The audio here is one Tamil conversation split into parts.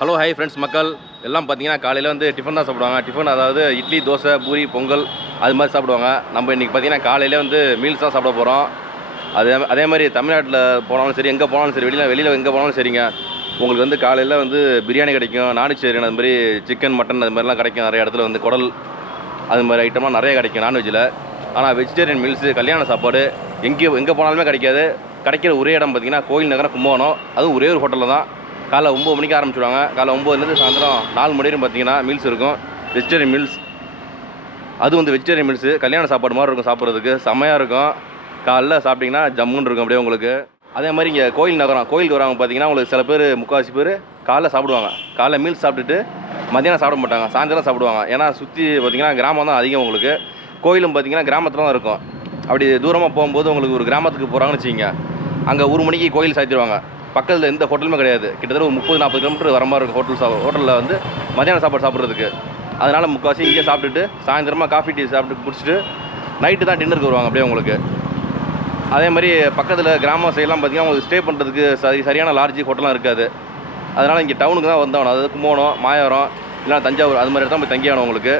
ஹலோ ஹை ஃப்ரெண்ட்ஸ் மக்கள். எல்லாம் பார்த்தீங்கன்னா காலையில் வந்து டிஃபன் தான் சாப்பிடுவாங்க. டிஃபன் அதாவது இட்லி தோசை பூரி பொங்கல் அது மாதிரி சாப்பிடுவாங்க. நம்ம இன்றைக்கி பார்த்தீங்கன்னா காலையில் வந்து மீல்ஸ் தான் சாப்பிட போகிறோம் அதே அதே மாதிரி தமிழ்நாட்டில் போனாலும் சரி எங்கே போனாலும் சரி வெளியில் வெளியில் எங்கே போனாலும் சரிங்க. உங்களுக்கு வந்து காலையில் வந்து பிரியாணி கிடைக்கும் நான்வெஜ் அது மாதிரி சிக்கன் மட்டன் அது மாதிரிலாம் கிடைக்கும். நிறைய இடத்துல வந்து குடல் அது மாதிரி ஐட்டம்லாம் நிறைய கிடைக்கும் நான்வெஜ்ஜில் ஆனால் வெஜிடேரியன் மீல்ஸு கல்யாண சாப்பாடு எங்கேயோ எங்கே போனாலுமே கிடைக்காது. கிடைக்கிற ஒரே இடம் பார்த்தீங்கன்னா கோயில் நகரம் கும்பகோணம். அதுவும் ஒரே ஒரு ஹோட்டலில் தான். காலை ஒம்பது மணிக்கு ஆரம்பிச்சிடுவாங்க காலை ஒம்பதுலேருந்து சாயந்தரம் நாலு மணி வரைக்கும் பார்த்தீங்கன்னா மீல்ஸ் இருக்கும். வெஜிடேரியன் மீல்ஸ் அது வந்து வெஜிடேரியன் மீல்ஸு கல்யாண சாப்பாடு மாதிரி இருக்கும் சாப்பிட்றதுக்கு. செம்மையாக இருக்கும். காலைல சாப்பிட்டிங்கன்னா ஜம்முன்னு இருக்கும் அப்படியே உங்களுக்கு. அதே மாதிரி இங்கே கோயில் நகரம் கோயிலுக்கு வராங்க பார்த்தீங்கன்னா உங்களுக்கு சில பேர் முக்கால்வாசி பேர் காலைல சாப்பிடுவாங்க. காலைல மீல்ஸ் சாப்பிட்டுட்டு மத்தியானம் சாப்பிட மாட்டாங்க. சாயந்தரம் சாப்பிடுவாங்க. ஏன்னா சுற்றி பார்த்தீங்கன்னா கிராமம் தான் அதிகம் உங்களுக்கு. கோயிலும் பார்த்தீங்கன்னா கிராமத்தில் தான் இருக்கும். அப்படி தூரமாக போகும்போது உங்களுக்கு ஒரு கிராமத்துக்கு போகிறாங்கன்னு வச்சுக்கிங்க. அங்கே ஒரு மணிக்கு கோயில் சாத்திடுவாங்க. பக்கத்தில் எந்த ஹோட்டலுமே கிடையாது. கிட்டத்தட்ட ஒரு முப்பது நாற்பது கிலோமீட்டர் வர மாதிரி இருக்கும் ஹோட்டல் சா ஹோட்டலில் வந்து மதியானம் சாப்பாடு சாப்பிட்றதுக்கு. அதனால் முக்கால்வாசி இங்கே சாப்பிட்டுட்டு சாயந்தரமாக காஃபி டீ சாப்பிட்டு குடிச்சிட்டு நைட்டு தான் டின்னருக்கு வருவாங்க அப்படியே உங்களுக்கு. அதே மாதிரி பக்கத்தில் கிராம சைடெலாம் பார்த்தீங்கன்னா உங்களுக்கு ஸ்டே பண்ணுறதுக்கு சரி சரியான லார்ஜ் ஹோட்டலாம் இருக்காது. அதனால் இங்கே டவுனுக்கு தான் வந்தாகணும் அதாவது கும்போணம் மாயவரம் இல்லைனா தஞ்சாவூர் அது மாதிரி இடத்துல போய் தங்கியாகணும் உங்களுக்கு.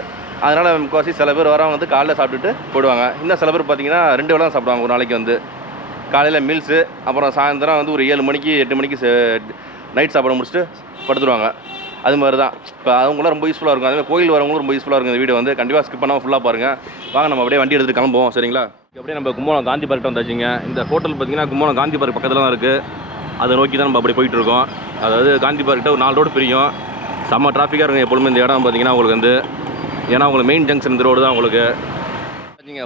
அதனால் முக்கால்வாசி சில பேர் வரவங்க வந்து காலைல சாப்பிட்டுட்டு போயிடுவாங்க. இன்னும் சில பேர் பார்த்தீங்கன்னா ரெண்டு வேளை தான் சாப்பிடுவாங்க ஒரு நாளைக்கு வந்து. காலையில் மீல்ஸு அப்புறம் சாயந்தரம் வந்து ஒரு ஏழு மணிக்கு எட்டு மணிக்கு நைட் சாப்பாடு முடிச்சுட்டு படுத்துருவாங்க. அது மாதிரி தான் இப்போ அவங்களாம் ரொம்ப யூஸ்ஃபுல்லாக இருக்கும். அதே கோயில் வரவங்களும் ரொம்ப யூஸ்ஃபுல்லாக இருக்கும் இந்த வீடியோ வந்து. கண்டிப்பாக ஸ்கிப் பண்ணாமல் ஃபுல்லாக பாருங்கள் வாங்க நம்ம அப்படியே வண்டி எடுத்துகிட்டு கிளம்புவோம். சரிங்களா? அப்படியே நம்ம கும்பகோணம் காந்தி பார்க்கிட்ட வந்தாச்சுங்க. இந்த ஹோட்டல் பார்த்தீங்கன்னா கும்போணம் காந்தி பார்க் பக்கத்தில் தான் இருக்குது அதை நோக்கி தான் நம்ம அப்படி போயிட்டு இருக்கோம். அதாவது காந்தி பார்க்கிட்ட ஒரு நாலு ரோடு பிரியும். செம்ம டிராஃபிக்காக இருக்கும் எப்பொழுதுமே இந்த இடம் பார்த்தீங்கன்னா உங்களுக்கு வந்து. ஏன்னா உங்களுக்கு மெயின் ஜங்ஷன் இந்த ரோடு தான் உங்களுக்கு.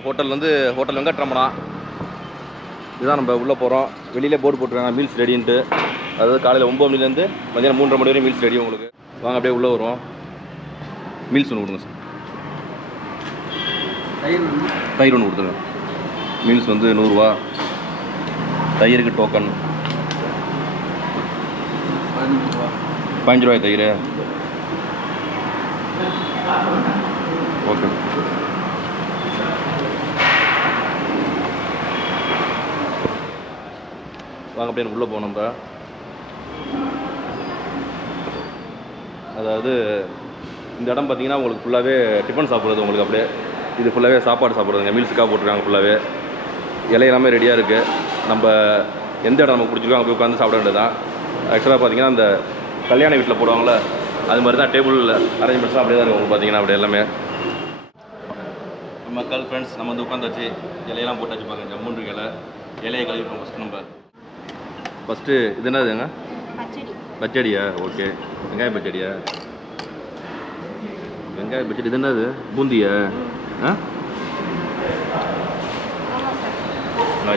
ஹோட்டல் வந்து ஹோட்டல் வெங்கட்ரமணா. இதுதான் நம்ம உள்ளே போகிறோம் வெளியிலே போர்டு போட்டுருக்காங்க மீல்ஸ் ரெடின்ட்டு அதாவது காலையில் ஒம்பது மணிலேருந்து மதியானம் மூன்றரை மணி வரையும் மீல்ஸ் ரெடி உங்களுக்கு. வாங்க அப்படியே உள்ளே வருவோம். மீல்ஸ் ஒன்று கொடுங்க சார் தயிர் ஒன்று கொடுத்துருங்க. மீல்ஸ் வந்து நூறுரூவா தயிருக்கு டோக்கன் பதினஞ்சு ரூபாய் தயிர். ஓகே. வாங்க அப்படியே உள்ளே போனோம் நம்ம அதாவது இந்த இடம் பார்த்தீங்கன்னா உங்களுக்கு ஃபுல்லாகவே டிஃபன் சாப்பிட்றது உங்களுக்கு அப்படியே இது ஃபுல்லாகவே சாப்பாடு சாப்பிட்றதுங்க. மீல்ஸுக்காக போட்டிருக்காங்க ஃபுல்லாகவே இலை எல்லாமே ரெடியாக இருக்குது நம்ம எந்த இடம் நமக்கு பிடிச்சிருக்கோ அங்கே போய் உட்காந்து சாப்பிட வேண்டியதான் ஆக்சுவலாக பார்த்தீங்கன்னா அந்த கல்யாண வீட்டில் போடுவாங்களே அது மாதிரி தான் டேபிளில் அரேஞ்ச்மெண்ட்ஸ்லாம் அப்படியே தான் இருக்கும் உங்களுக்கு பார்த்தீங்கன்னா அப்படி எல்லாமே. மக்கள் ஃப்ரெண்ட்ஸ் நம்ம வந்து உட்காந்தாச்சு இலையெல்லாம் போட்டாச்சு பாருங்க ஜம்முன் இலை. இலையை கழுவிப்போம் ஃபஸ்ட்டு நம்ம. ஃபஸ்ட்டு இது என்னதுங்க பச்சடி. பச்சடியா? ஓகே வெங்காய பச்சடியா? வெங்காய பச்சடி இது என்னது? பூந்தியா? ஆ?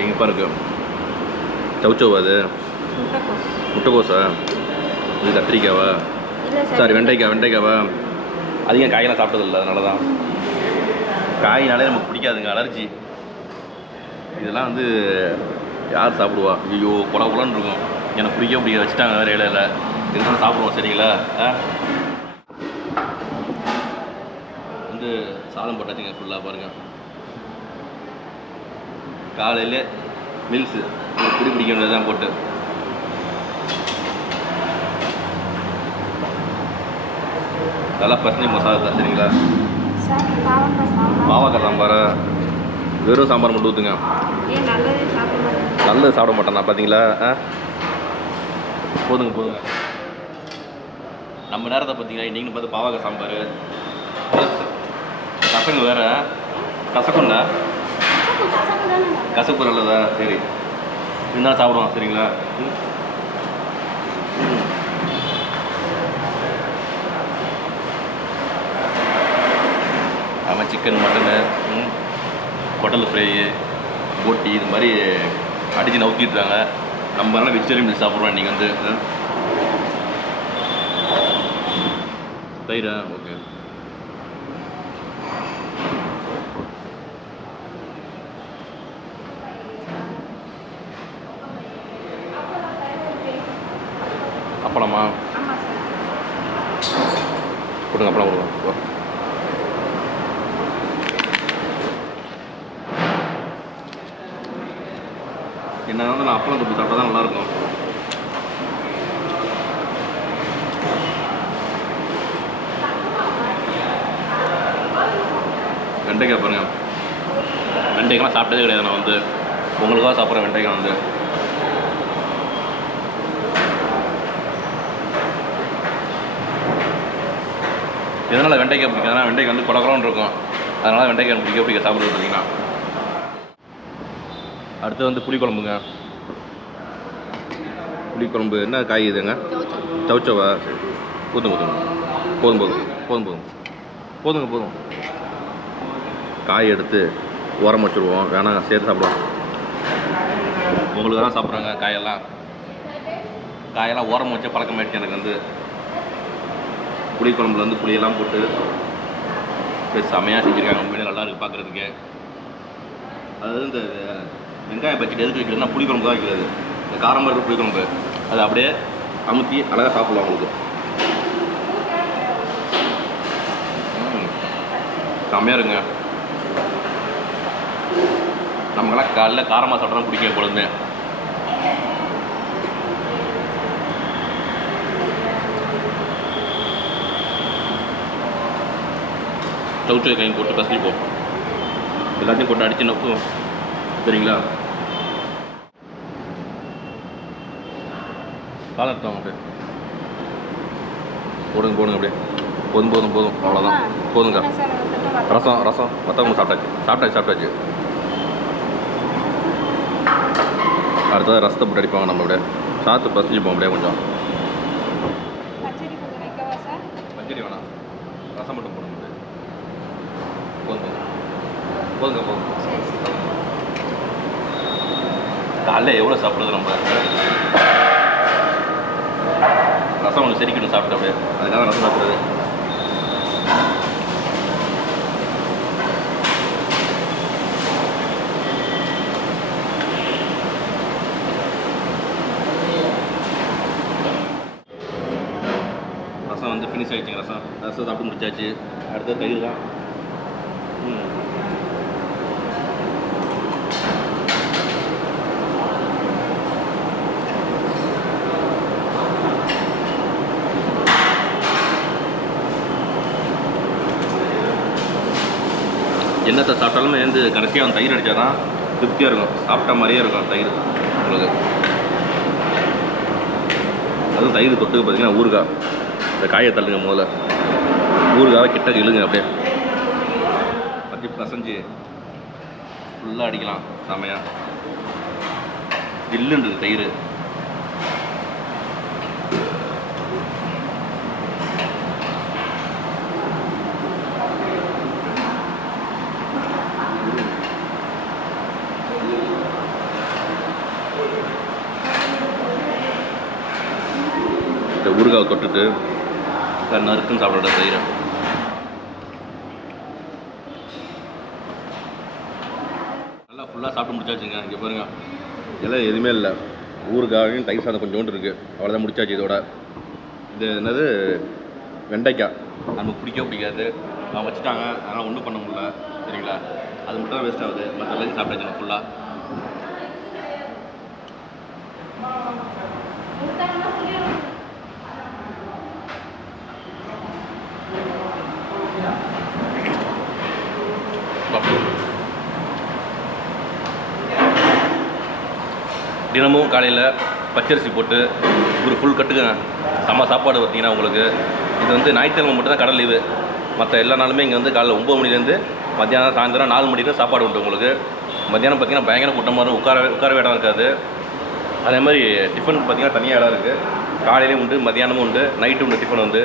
இங்கே பாருங்க. சவுச்சவா அது? முட்டைக்கோசா இது கத்திரிக்காவா? சாரி. வெண்டைக்காய் வெண்டைக்காவா? அதிகம் காயெல்லாம் சாப்பிட்டதில்ல அதனால தான். காயினாலே நமக்கு பிடிக்காதுங்க அலர்ஜி. இதெல்லாம் வந்து யார் சாப்பிடுவா? ஐயோ குல குலன்னு இருக்கும். எனக்கு பிடிக்க பிடிக்க வச்சுட்டாங்க வேறு இலையில. இருந்தாலும் சாப்பிடுவோம் சரிங்களா? வந்து சாதம் போட்டாச்சுங்க ஃபுல்லாக பாருங்கள் காலையில் மீல்ஸு குடி பிடிக்க வேண்டியது தான் போட்டு. நல்லா பச்சனை மசாலா தான் சரிங்களா? சார் பாவக்காய் சாம்பார்? வெறும் சாம்பார் மட்டும் ஊற்றுங்க நல்லது சாப்பிட மாட்டேன் நான் பார்த்தீங்களா ஆ? போதுங்க போதுங்க. நம்ம நேரத்தை பார்த்தீங்கன்னா நீங்களும் பார்த்து பாவாக சாம்பார். கசங்க வேற. கசக்குண்டா கசப்பு நல்லதா சரி. இருந்தாலும் சாப்பிடுவோம் சரிங்களா? ம். ஆமாம் சிக்கன் மட்டனு ம், குடல் ஃப்ரை போட்டி இது மாதிரி அடித்து நவுத்திட்டுறாங்க நம்ம எல்லாம் வெஜிடேரியன் மீல் சாப்பிட்றோம் இன்றைக்கி வந்து. தயிரா? ஓகே. அப்பளமா? கொடுங்க அப்பளம் கொடுங்க. என்ன இருந்தாலும் அப்பளம் தொப்பு சாப்பிட்டா தான் நல்லாயிருக்கும். வெண்டைக்காய் பாருங்க. வெண்டைக்காய் சாப்பிட்டதே கிடையாது நான் வந்து. உங்களுக்காக சாப்பிட்றேன் வெண்டைக்காய் வந்து. இதனால் வெண்டைக்காய் பிடிக்காதுன்னா அதனால் வந்து குடகுறோன்னு இருக்கும். அதனால் வெண்டைக்காய் பிடிக்க பிடிக்க சாப்பிட்றது பார்த்தீங்கன்னா. அடுத்து வந்து புளிக்குழம்புங்க. புளிக்குழம்பு என்ன காய் இதுங்க சவுச்சவா போதும் போதும். போதும் போதும். போதும் போதும். போதுங்க போதும். காய் எடுத்து உரம் வச்சுருவோம். வேணாம் சேர்த்து சாப்பிடுவோம். உங்களுக்கு தான் சாப்பிட்றாங்க காயெல்லாம். காயெல்லாம் உரம் வச்சு பழக்கமாயிடுச்சு எனக்கு வந்து. புளிக்குழம்புல வந்து புளியெல்லாம் போட்டு செம்மையாக செமையாக செஞ்சுருக்காங்க. உண்மையிலே நல்லா இருக்குது பார்க்குறதுக்கு அது இந்த வெங்காய பச்சடி எதுக்கு வைக்கிறதுனா புளிக்குழம்பு தான் வைக்கிறது. இந்த காரமாக இருக்கிற புளிக்குழம்பு அதை அப்படியே அமுத்தி அழகாக சாப்பிடலாம் உங்களுக்கு. செம்மையாக இருங்க நமக்கெல்லாம் காலைல காரமாக சாப்பிட்றா பிடிக்கும் எப்பொழுதுமே சவுச்சு கை போட்டு கசிப்போம் எல்லாத்தையும் போட்டு அடிச்சு நோக்கும் சரிங்களா காலம் எடுத்தோம் அப்படியே. போடுங்க போடுங்க அப்படியே. போதும் போதும் போதும். அவ்வளோதான் போதுங்க. ரசம் ரசம். மற்றவங்க சாப்பிட்டாச்சு. சாப்பிட்டாச்சு சாப்பிட்டாச்சு. அடுத்தது ரசத்தை போட்டு அடிப்பாங்க நம்ம அப்படியே. சாத்து பசிச்சுப்போம் அப்படியே கொஞ்சம். பச்சடி வேணாம். ரசம் மட்டும் போடுங்க போதும் போதும். போதுங்க போதும் சரி சரி காலைல எவ்வளோ சாப்பிடுறது நம்ம ரசம் ஒன்று செரிக்கணும் சாப்பிட்ட அப்படியே. அதுக்காக ரசம் சாப்பிட்றது. ரசம் வந்து ஃபினிஷ் ஆகிடுச்சிங்க ரசம். ரசம் சாப்பிட்டு முடிச்சாச்சு. அடுத்தது தயிர் தான். என்னத்தை சாப்பிட்டாலுமே வந்து கடைசியாக அவன் தயிர் அடித்தா தான் திருப்தியாக இருக்கும். சாப்பிட்ட மாதிரியே இருக்கும் தயிர். உங்களுக்கு அதுவும் தயிர் தொட்டுக்கு பார்த்தீங்கன்னா ஊறுகாய். இந்த காயை தள்ளுங்க முதல்ல. ஊறுகாவை கிட்ட இழுங்க அப்படியே. பத்தி பசஞ்சு ஃபுல்லாக அடிக்கலாம். செமையாக ஜில்லுன்றது தயிர். இந்த ஊறுகாவை தொட்டுட்டு நறுக்குன்னு சாப்பிட தயிர். நல்லா ஃபுல்லாக சாப்பிட்டு முடிச்சாச்சுங்க இங்கே பாருங்க. எல்லாம் எதுவுமே இல்லை. ஊறுகாயும் தயிர் சாதம் கொஞ்சோண்டு இருக்குது அவ்வளோதான் முடிச்சாச்சு இதோட. இது என்னது? வெண்டைக்காய். நமக்கு பிடிக்கவே பிடிக்காது. அவங்க வச்சுட்டாங்க. அதனால் ஒன்றும் பண்ண முடியல. சரிங்களா? அது மட்டும் தான் வேஸ்ட் ஆகுது. மற்ற எல்லாத்தையும் சாப்பிட்டாச்சு ஃபுல்லாக தினமும் காலையில் பச்சரிசி போட்டு ஒரு ஃபுல் கட்டுங்க. செம்ம சாப்பாடு பார்த்தீங்கன்னா உங்களுக்கு. இது வந்து ஞாயிற்றுக்கிழமை மட்டும் தான் கடல் லீவு. மற்ற எல்லா நாளுமே இங்கே வந்து காலையில் ஒம்பது மணிலேருந்து மத்தியானம் சாயந்தரம் நாலு மணி வரைக்கும் சாப்பாடு உண்டு உங்களுக்கு. மத்தியானம் பார்த்தீங்கன்னா பயங்கர கூட்டமாக இருக்கும். உட்கார உட்கார இடம் இருக்காது. அதே மாதிரி டிஃபன் பார்த்தீங்கன்னா தனியாக இடம் இருக்குது காலையிலையும் உண்டு மத்தியானமும் உண்டு நைட்டு உண்டு டிஃபன் வந்து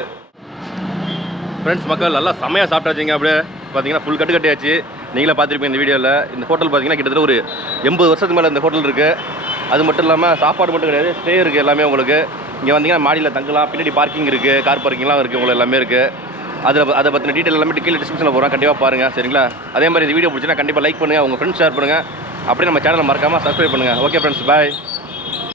ஃப்ரெண்ட்ஸ் மக்கள் நல்லா செம்மையாக சாப்பிட்டாச்சுங்க அப்படியே. பார்த்தீங்கன்னா ஃபுல் கட்டு கட்டியாச்சு நீங்களே பார்த்துருப்பீங்க இந்த வீடியோவில் இந்த ஹோட்டல் பார்த்தீங்கன்னா கிட்டத்தட்ட ஒரு எண்பது வருஷத்துக்கு மேலே இந்த ஹோட்டல் இருக்குது அது மட்டும் இல்லாமல் சாப்பாடு மட்டும் கிடையாது ஸ்டே இருக்குது எல்லாமே உங்களுக்கு. இங்கே வந்தீங்கன்னா மாடியில் தங்கலாம் பின்னாடி பார்க்கிங் இருக்குது கார் பார்க்கிங்லாம் இருக்குது உங்களுக்கு எல்லாமே இருக்குது அதில் அதை பற்றின டீட்டெயில் எல்லாமே கீழே டிஸ்கிரிப்ஷனில் போகிறோம் கண்டிப்பாக பாருங்கள் சரிங்களா? அதே மாதிரி இந்த வீடியோ பிடிச்சினா கண்டிப்பாக லைக் பண்ணுங்கள் உங்கள் ஃப்ரெண்ட்ஸ் ஷேர் பண்ணுங்கள் அப்படியே நம்ம சேனலை மறக்காமல் சப்ஸ்கிரைப் பண்ணுங்கள் ஓகே ஃப்ரெண்ட்ஸ் பாய்